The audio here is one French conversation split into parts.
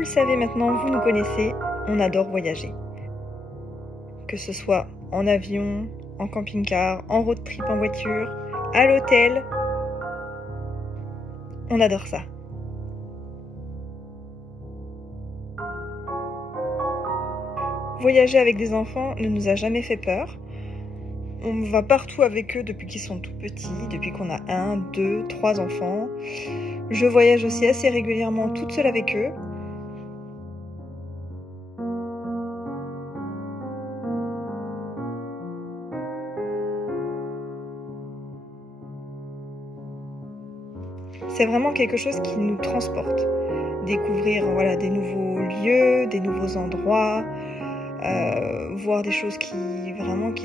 le savez maintenant, vous nous connaissez, on adore voyager. Que ce soit en avion, en camping-car, en road trip en voiture, à l'hôtel, on adore ça. Voyager avec des enfants ne nous a jamais fait peur. On va partout avec eux depuis qu'ils sont tout petits, depuis qu'on a 1, 2, 3 enfants. Je voyage aussi assez régulièrement toute seule avec eux. C'est vraiment quelque chose qui nous transporte. Découvrir des nouveaux lieux, des nouveaux endroits, voir des choses qui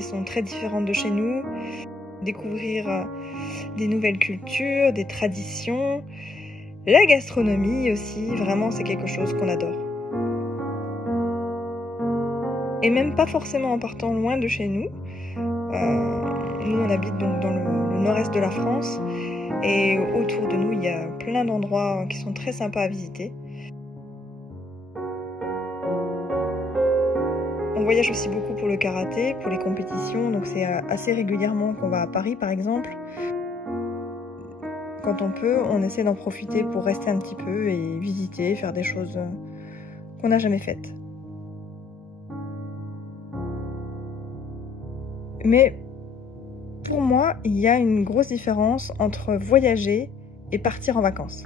sont très différentes de chez nous, découvrir des nouvelles cultures, des traditions, la gastronomie aussi, vraiment c'est quelque chose qu'on adore. Et même pas forcément en partant loin de chez nous. Nous on habite donc dans le nord-est de la France et autour de nous il y a plein d'endroits qui sont très sympas à visiter. On voyage aussi beaucoup pour le karaté, pour les compétitions, donc c'est assez régulièrement qu'on va à Paris par exemple. Quand on peut, on essaie d'en profiter pour rester un petit peu et visiter, faire des choses qu'on n'a jamais faites. Mais pour moi, il y a une grosse différence entre voyager et partir en vacances.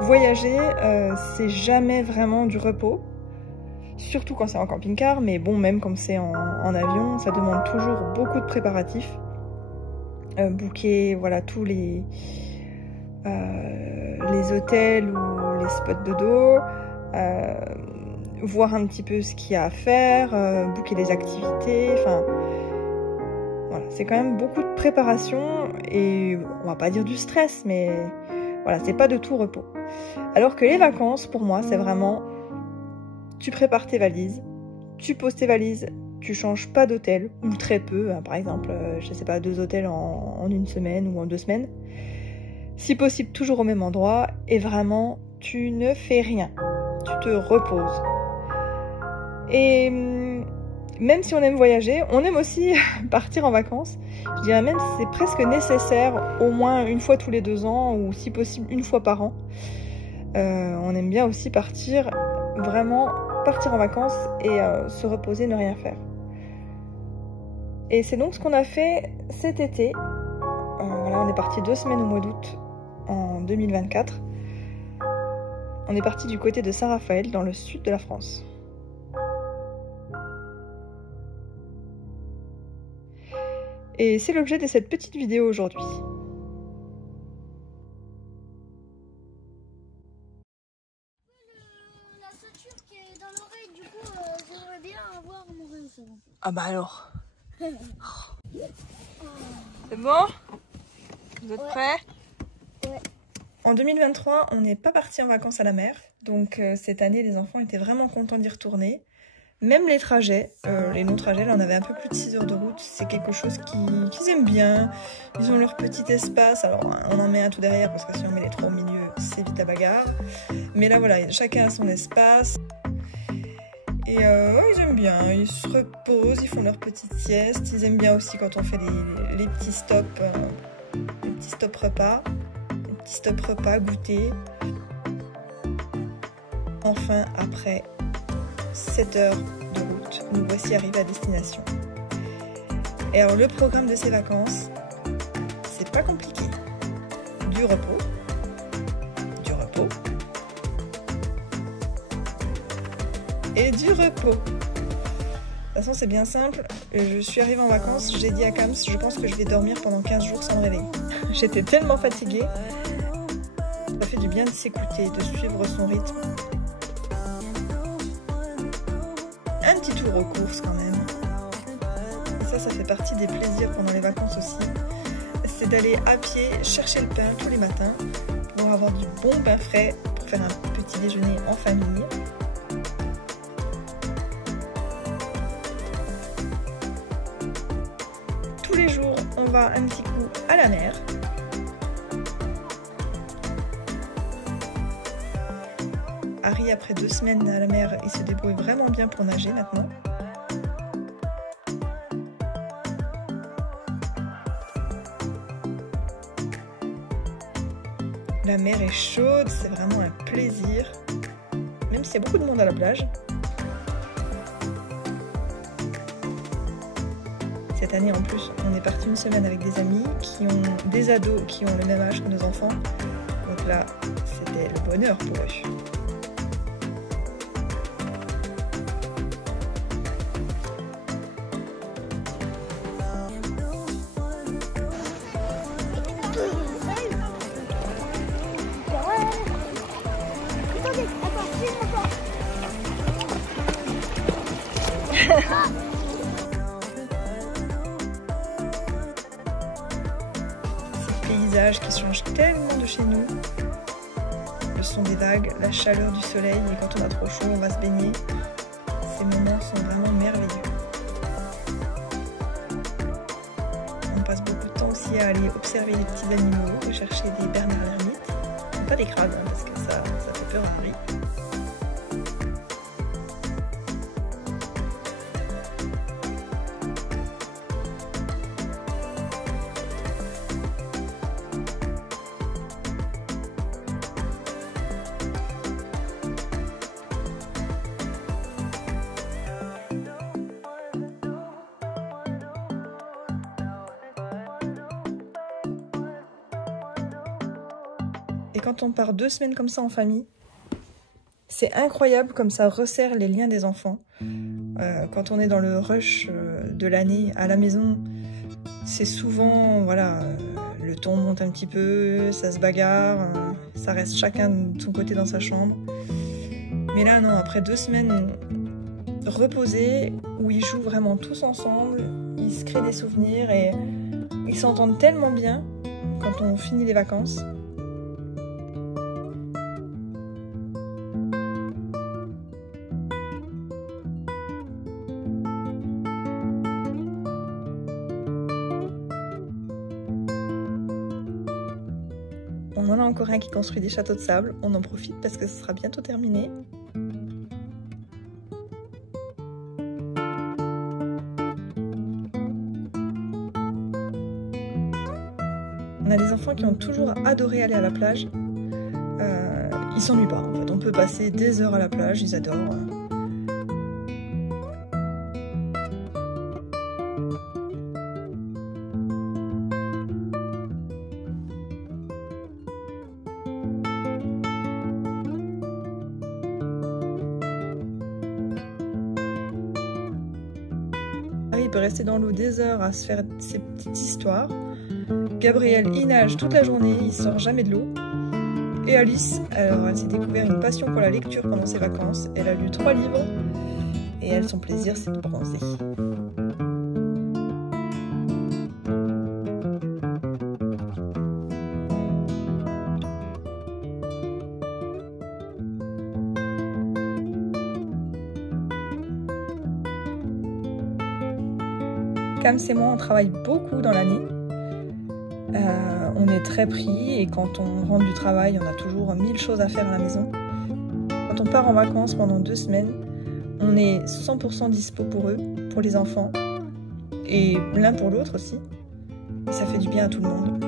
Voyager, c'est jamais vraiment du repos. Surtout quand c'est en camping-car, mais bon, même comme c'est en avion, ça demande toujours beaucoup de préparatifs. Booker tous les hôtels ou les spots de dos, voir un petit peu ce qu'il y a à faire, booker les activités, enfin voilà, c'est quand même beaucoup de préparation et on va pas dire du stress, mais voilà, c'est pas de tout repos. Alors que les vacances, pour moi, c'est vraiment tu prépares tes valises, tu poses tes valises, tu changes pas d'hôtel, ou très peu, par exemple, je sais pas, 2 hôtels en 1 semaine ou en 2 semaines. Si possible, toujours au même endroit, et vraiment, tu ne fais rien. Tu te reposes. Et même si on aime voyager, on aime aussi partir en vacances. Je dirais même que c'est presque nécessaire, au moins 1 fois tous les 2 ans, ou si possible 1 fois par an. On aime bien aussi partir en vacances et se reposer, ne rien faire. Et c'est donc ce qu'on a fait cet été. On est parti 2 semaines au mois d'août en 2024. On est parti du côté de Saint-Raphaël, dans le sud de la France. Et c'est l'objet de cette petite vidéo aujourd'hui. Ah bah alors. C'est bon? Vous êtes prêts? Ouais. En 2023, on n'est pas parti en vacances à la mer. Donc cette année, les enfants étaient vraiment contents d'y retourner. Même les trajets, les longs trajets, là on avait un peu plus de 6 heures de route. C'est quelque chose qu'ils aiment bien. Ils ont leur petit espace. Alors on en met un tout derrière parce que si on met les 3 au milieu, c'est vite la bagarre. Mais là voilà, chacun a son espace. Et ils aiment bien, ils se reposent, ils font leur petite sieste. Ils aiment bien aussi quand on fait les petits stops repas. Les petits stops repas, goûter. Enfin, après 7 heures de route, nous voici arrivés à destination. Et alors le programme de ces vacances, c'est pas compliqué. Du repos. Et du repos. De toute façon, c'est bien simple. Je suis arrivée en vacances, j'ai dit à Kams, je pense que je vais dormir pendant 15 jours sans me réveiller. J'étais tellement fatiguée. Ça fait du bien de s'écouter, de suivre son rythme. Un petit tour aux courses quand même. Et ça fait partie des plaisirs pendant les vacances aussi. C'est d'aller à pied chercher le pain tous les matins pour avoir du bon pain frais pour faire un petit déjeuner en famille. Tous les jours, on va un petit coup à la mer. Harry, après 2 semaines à la mer, il se débrouille vraiment bien pour nager maintenant. La mer est chaude, c'est vraiment un plaisir, même s'il y a beaucoup de monde à la plage. Cette année en plus, on est parti une semaine avec des amis qui ont des ados qui ont le même âge que nos enfants. Donc là, c'était le bonheur pour eux. Ces paysages qui changent tellement de chez nous. Le son des vagues, la chaleur du soleil, et quand on a trop chaud, on va se baigner. Ces moments sont vraiment merveilleux. On passe beaucoup de temps aussi à aller observer les petits animaux, rechercher des bernards l'ermite. Pas des crabes, hein, parce que ça fait peur à Harry. Et quand on part 2 semaines comme ça en famille, c'est incroyable comme ça resserre les liens des enfants. Quand on est dans le rush de l'année à la maison, c'est souvent, voilà, le ton monte un petit peu, ça se bagarre, ça reste chacun de son côté dans sa chambre. Mais là, non, après 2 semaines reposées, où ils jouent vraiment tous ensemble, ils se créent des souvenirs et ils s'entendent tellement bien quand on finit les vacances. On en a encore un qui construit des châteaux de sable, on en profite parce que ce sera bientôt terminé. On a des enfants qui ont toujours adoré aller à la plage. Ils s'ennuient pas en fait, on peut passer des heures à la plage, ils adorent. Il peut rester dans l'eau des heures à se faire ses petites histoires. Gabriel, il nage toute la journée, il sort jamais de l'eau. Et Alice, alors elle s'est découvert une passion pour la lecture pendant ses vacances. Elle a lu 3 livres et elle, son plaisir, c'est de bronzer. Cams et moi, on travaille beaucoup dans l'année. On est très pris et quand on rentre du travail, on a toujours 1000 choses à faire à la maison. Quand on part en vacances pendant 2 semaines, on est 100% dispo pour eux, pour les enfants et l'un pour l'autre aussi. Et ça fait du bien à tout le monde.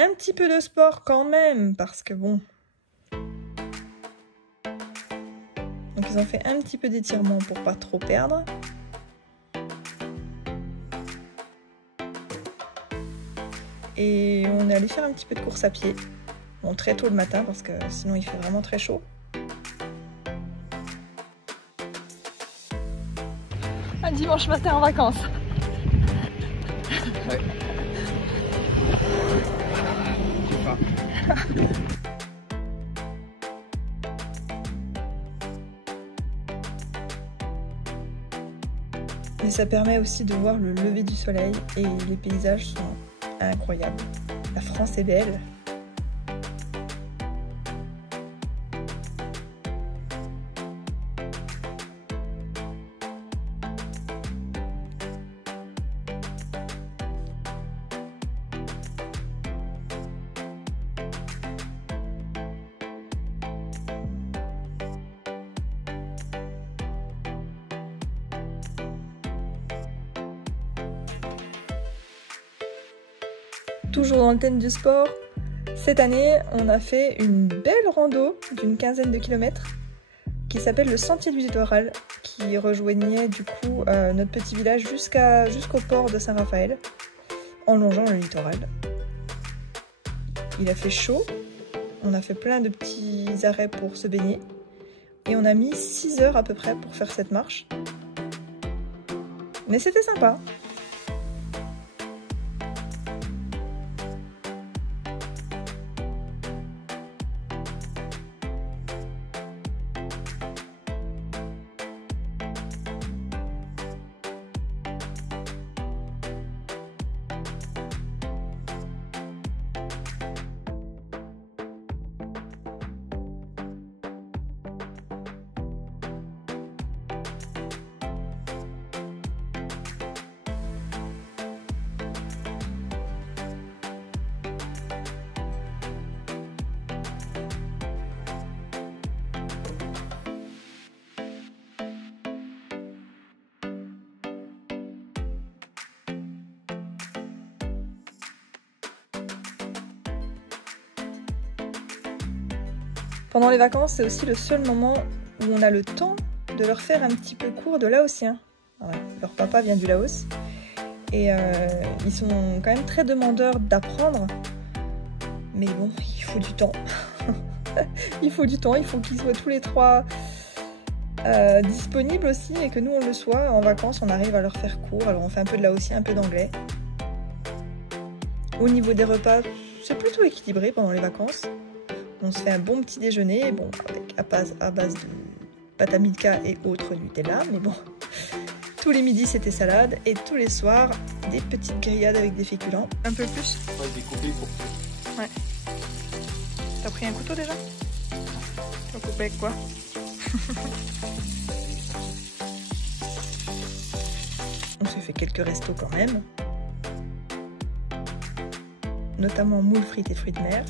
Un petit peu de sport quand même, parce que bon. Donc ils ont fait un petit peu d'étirement pour pas trop perdre. Et on est allé faire un petit peu de course à pied. Bon, très tôt le matin, parce que sinon il fait vraiment très chaud. Un dimanche matin en vacances. Ouais. Mais ça permet aussi de voir le lever du soleil et les paysages sont incroyable. La France est belle. Toujours dans le thème du sport, cette année on a fait une belle rando d'une quinzaine de kilomètres qui s'appelle le Sentier du Littoral, qui rejoignait du coup notre petit village jusqu'au port de Saint-Raphaël en longeant le littoral. Il a fait chaud, on a fait plein de petits arrêts pour se baigner et on a mis 6 heures à peu près pour faire cette marche. Mais c'était sympa. Pendant les vacances, c'est aussi le seul moment où on a le temps de leur faire un petit peu cours de laotien. Ouais, leur papa vient du Laos et ils sont quand même très demandeurs d'apprendre. Mais bon, il faut du temps. Il faut du temps, il faut qu'ils soient tous les trois disponibles aussi et que nous on le soit. En vacances, on arrive à leur faire cours. Alors on fait un peu de laotien, un peu d'anglais. Au niveau des repas, c'est plutôt équilibré pendant les vacances. On se fait un bon petit déjeuner, bon, à base de pâte à milka et autres Nutella, mais bon, tous les midis c'était salade et tous les soirs des petites grillades avec des féculents. Un peu plus. Ouais, découpé pour que... Ouais. T'as pris un couteau déjà? T'as coupé avec quoi? On s'est fait quelques restos quand même. Notamment moules frites et fruits de mer.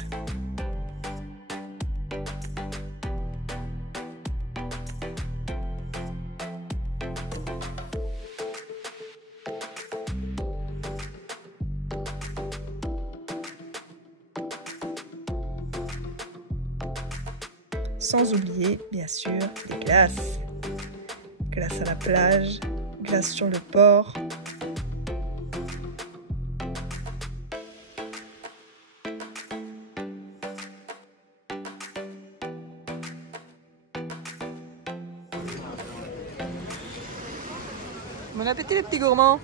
Sans oublier, bien sûr, les glaces. Glace à la plage, glace sur le port. Bon appétit les petits gourmands.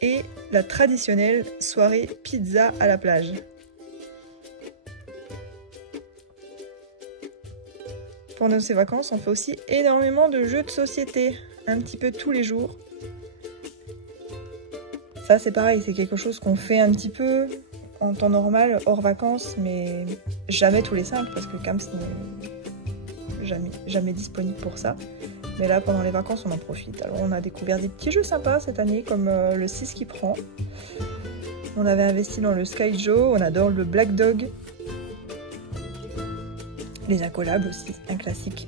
Et la traditionnelle soirée pizza à la plage. Pendant ces vacances, on fait aussi énormément de jeux de société, un petit peu tous les jours. Ça c'est pareil, c'est quelque chose qu'on fait un petit peu en temps normal, hors vacances, mais jamais tous les 5 parce que Kams n'est jamais disponible pour ça. Mais là, pendant les vacances, on en profite. Alors on a découvert des petits jeux sympas cette année, comme le 6 qui prend. On avait investi dans le Sky Joe, on adore le Black Dog. Les incollables aussi, un classique.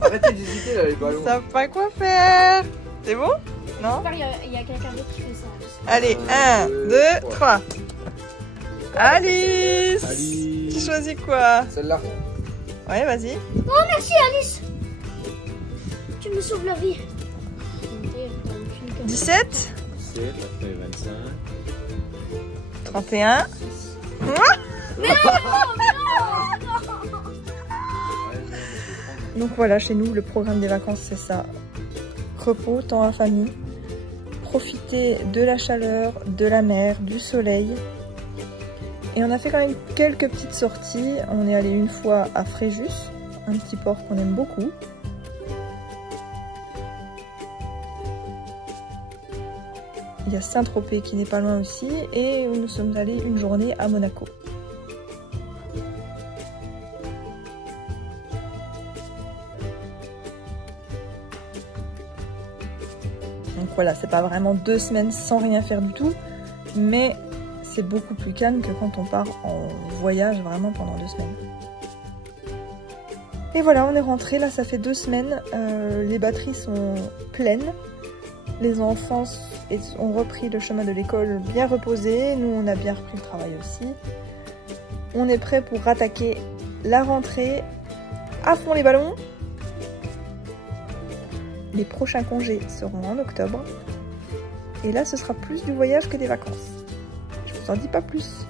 Arrêtez d'hésiter là les ballons. Ils savent pas quoi faire. C'est bon? Non? Il y a quelqu'un d'autre qui fait ça. Allez, 1, 2, 3. Alice! Tu choisis quoi? Celle-là. Ouais, vas-y. Oh merci Alice! Tu me sauves la vie. 17. 17, après 25. 31. Donc voilà, chez nous, le programme des vacances, c'est ça. Repos, temps en famille, profiter de la chaleur, de la mer, du soleil. Et on a fait quand même quelques petites sorties. On est allé une fois à Fréjus, un petit port qu'on aime beaucoup. Il y a Saint-Tropez qui n'est pas loin aussi, et nous sommes allés une journée à Monaco. Donc voilà, c'est pas vraiment 2 semaines sans rien faire du tout, mais c'est beaucoup plus calme que quand on part en voyage vraiment pendant 2 semaines. Et voilà, on est rentré, là ça fait 2 semaines, les batteries sont pleines. Les enfants ont repris le chemin de l'école bien reposés, nous on a bien repris le travail aussi. On est prêt pour attaquer la rentrée, à fond les ballons. Les prochains congés seront en octobre. Et là ce sera plus du voyage que des vacances. Je vous en dis pas plus.